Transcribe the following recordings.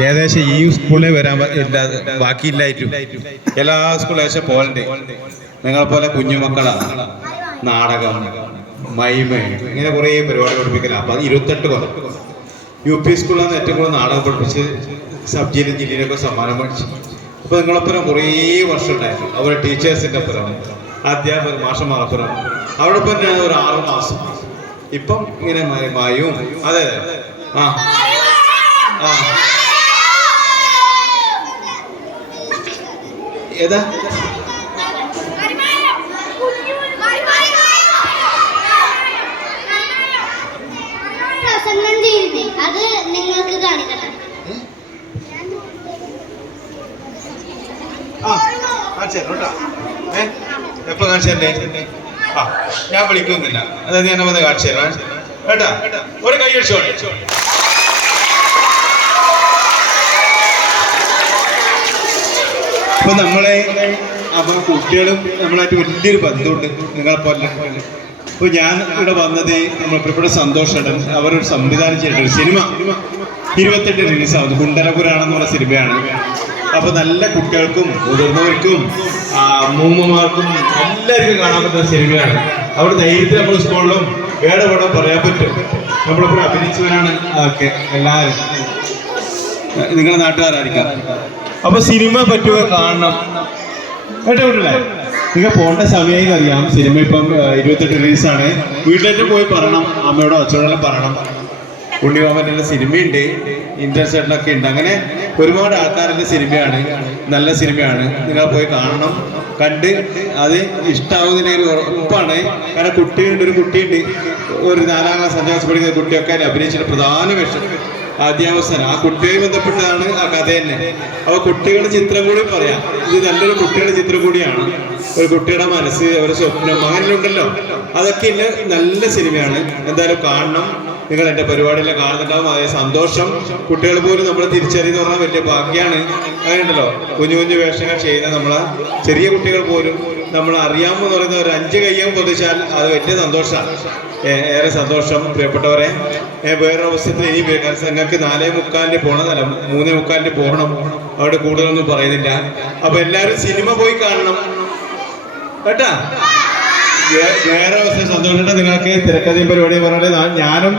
ഏകദേശം ഈ സ്കൂളിൽ വരാൻ ബാക്കിയില്ലായിട്ടും. എല്ലാ സ്കൂളും ഏകദേശം പോലുണ്ട് നിങ്ങളെ പോലെ കുഞ്ഞുമക്കളാണ് നാടകം മൈമ ഇങ്ങനെ കുറേ പരിപാടി പഠിപ്പിക്കലാണ് അപ്പം അത് ഇരുപത്തെട്ട് കൊല്ലം. യു പി സ്കൂളിലാണ് ഏറ്റവും കൂടുതൽ നാടകം പഠിപ്പിച്ച് സബ് ജില്ലയും ജില്ലയിലൊക്കെ സമ്മാനം പഠിച്ചു അപ്പോൾ നിങ്ങളൊപ്പരം കുറേ വർഷം ഉണ്ടായിരുന്നു. അവരുടെ ടീച്ചേഴ്സിന്റെ അപ്പുറം അധ്യാപകർ മാഷന്മാരൊപ്പരം അവിടെ ഞാൻ ഒരു ആറ് മാസം. ഇപ്പം ഇങ്ങനെ മായി- മായും. അതെ അതെ. ആ. ആ. ഏതാ? അത് നിങ്ങൾക്ക് കാണിക്കട്ടെ. ആ കാണിച്ചു തരാം കേട്ടോ. ഏ എപ്പോ കാണിച്ചു തരണ്ടേ? ആ ഞാൻ വിളിക്കുന്നില്ല അതായത് ഞാൻ വന്ന് കാണിച്ചു തരാം. കേട്ടാ ഒരു കൈ അടിച്ചോളെ. അപ്പൊ നമ്മളെ അപ്പൊ കുട്ടികളും നമ്മളായിട്ട് വലിയൊരു ബന്ധമുണ്ട്. നിങ്ങളെ പോലെ. അപ്പൊ ഞാൻ ഇവിടെ വന്നത് നമ്മൾ പ്രിയപ്പെട്ട സന്തോഷം അവരൊരു സംവിധാനം ചെയ്തിട്ട് ഒരു സിനിമ. ഇരുപത്തെട്ട് റിലീസ് ആവുന്നു പറഞ്ഞ സിനിമയാണ്. അപ്പൊ നല്ല കുട്ടികൾക്കും മുതിർന്നവർക്കും അമ്മൂമ്മമാർക്കും എല്ലാവർക്കും കാണാൻ പറ്റുന്ന സിനിമയാണ്. അവിടെ ധൈര്യത്തിൽ നമ്മൾ സ്കൂളിലും വേറെ വേണം പറയാൻ പറ്റും. നമ്മളിപ്പോൾ അഭിനയിച്ചവരാണ് ഓക്കെ എല്ലാവരും. നിങ്ങളുടെ നാട്ടുകാരായിരിക്കാം. അപ്പൊ സിനിമ പറ്റുക കാണണം. കേട്ടോ നിങ്ങൾ പോകേണ്ട സമയമായി അറിയാം സിനിമ ഇപ്പം ഇരുപത്തെട്ട് റിലീസാണ് വീട്ടിലേക്ക് പോയി പറയണം. അമ്മയോടോ അച്ഛനോടും പറയണം. ഉണ്ണിമാമന്റെ സിനിമയുണ്ട്. ഇന്റർസെറ്റിലൊക്കെ ഉണ്ട്. അങ്ങനെ ഒരുപാട് ആൾക്കാരുടെ സിനിമയാണ്. നല്ല സിനിമയാണ്. നിങ്ങൾ പോയി കാണണം. കണ്ട് അത് ഇഷ്ടാവുന്നതിന് ഒരു ഉറപ്പാണ്. കാരണം കുട്ടിയുണ്ട് ഒരു കുട്ടിയുണ്ട്. ഒരു നാലാം ക്ലാസ് അഞ്ചാം ക്ലാസ് പഠിക്കുന്ന കുട്ടിയൊക്കെ അഭിനയിച്ചിട്ട് പ്രധാന വേഷം. ആദ്യാവസാനം. ആ കുട്ടിയുമായി ബന്ധപ്പെട്ടതാണ് ആ കഥ തന്നെ. അപ്പൊ കുട്ടികളുടെ ചിത്രം കൂടി പറയാം. ഇത് നല്ലൊരു കുട്ടിയുടെ ചിത്രം കൂടിയാണ്. ഒരു കുട്ടിയുടെ മനസ്സ് അവരുടെ സ്വപ്നം അങ്ങനെയുണ്ടല്ലോ അതൊക്കെ ഇല്ല നല്ല സിനിമയാണ്. എന്തായാലും കാണണം. നിങ്ങൾ എന്റെ പരിപാടിയെല്ലാം കാണുന്നുണ്ടാവും. അതായത് സന്തോഷം. കുട്ടികൾ പോലും നമ്മളെ തിരിച്ചറിയുന്ന പറഞ്ഞാൽ വലിയ ഭാഗ്യമാണ്. അങ്ങനെയുണ്ടല്ലോ. കുഞ്ഞു കുഞ്ഞു വേഷങ്ങൾ ചെയ്യുന്ന നമ്മളെ ചെറിയ കുട്ടികൾ പോലും നമ്മൾ അറിയാമെന്ന് പറയുന്ന ഒരു അഞ്ച് കയ്യം പൊതിച്ചാൽ അത് വലിയ സന്തോഷമാണ്. ഏറെ സന്തോഷം പ്രിയപ്പെട്ടവരെ. വേറെ അവസരത്തിൽ ഇനി നിങ്ങൾക്ക് നാലേ മുക്കാലിന് പോകണമെന്നല്ല മൂന്നേ മുക്കാലിന് പോകണം. അവിടെ കൂടുതലൊന്നും പറയുന്നില്ല. അപ്പൊ എല്ലാവരും സിനിമ പോയി കാണണം. കേട്ടാ? വേറെ അവസരം സന്തോഷം. നിങ്ങൾക്ക് തിരക്കഥയും പരിപാടി പറഞ്ഞാൽ ഞാനും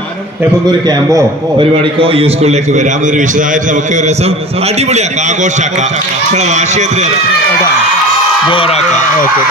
എപ്പം ഒരു ക്യാമ്പോ പരിപാടിക്കോ ഈ സ്കൂളിലേക്ക് വരാം. അതൊരു വിശദമായിട്ട് നമുക്ക് രസം. അടിപൊളിയാക്കാം ആഘോഷാക്കാം. നിങ്ങളെ വാർഷികത്തിന് ജോറാക്കാം ഓക്കെ